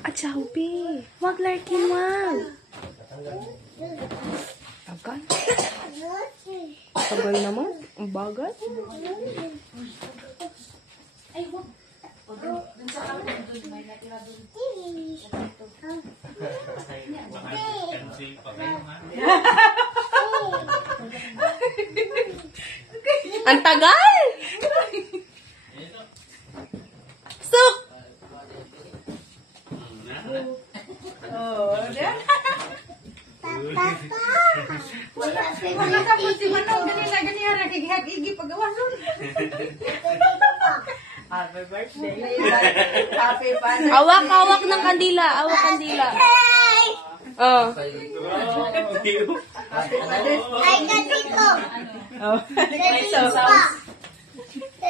At Chaupi, wag Larkin, wag. Tagal. Tagal naman. Ang bagal. Ay, wag. Dun sa kami, dun may natira dun. Ang tagal! Suk! Wala ka po si Manong, ganyan na nagigihag-igi pag-awason. Happy birthday. Happy birthday. Awak ng kandila. Awak kandila. Oh. Ay, dito. Oh. Dito pa.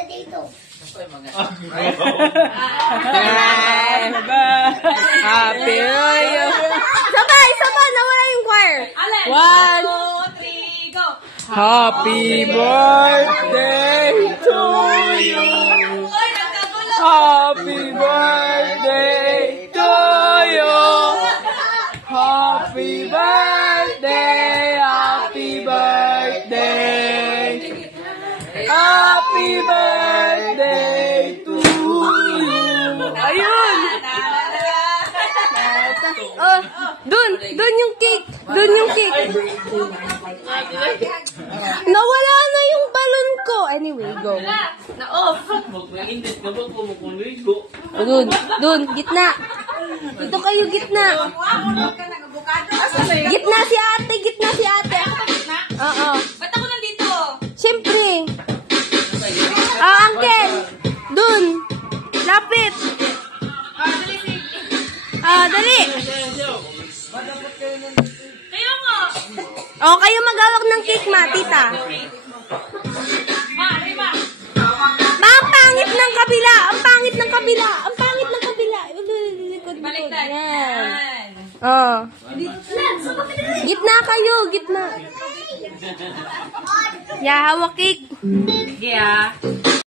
Dito. Happy Sabay! Nawala yung choir. 1, 2, 3, go. Happy birthday to you. Happy birthday to you. Happy birthday. Happy birthday. Happy birthday to you. Ayun. Oh, dun yung cake. Dun yung cake. Nawala na yung balon ko. Anyway, go. Na-off. Dun, gitna. Dito kayo, gitna. Gitna si ate. Oo. Ba't ako nandito? Siyempre. Uncle. Dun. Lapit. Dali. Kayo mo. Kayo magawak ng cake, ma, tita. Ma, Rima. Ang pangit ng kabila. Baliktad. Yan. Gitna kayo, gitna. Yeah, hawak cake. Sige ah.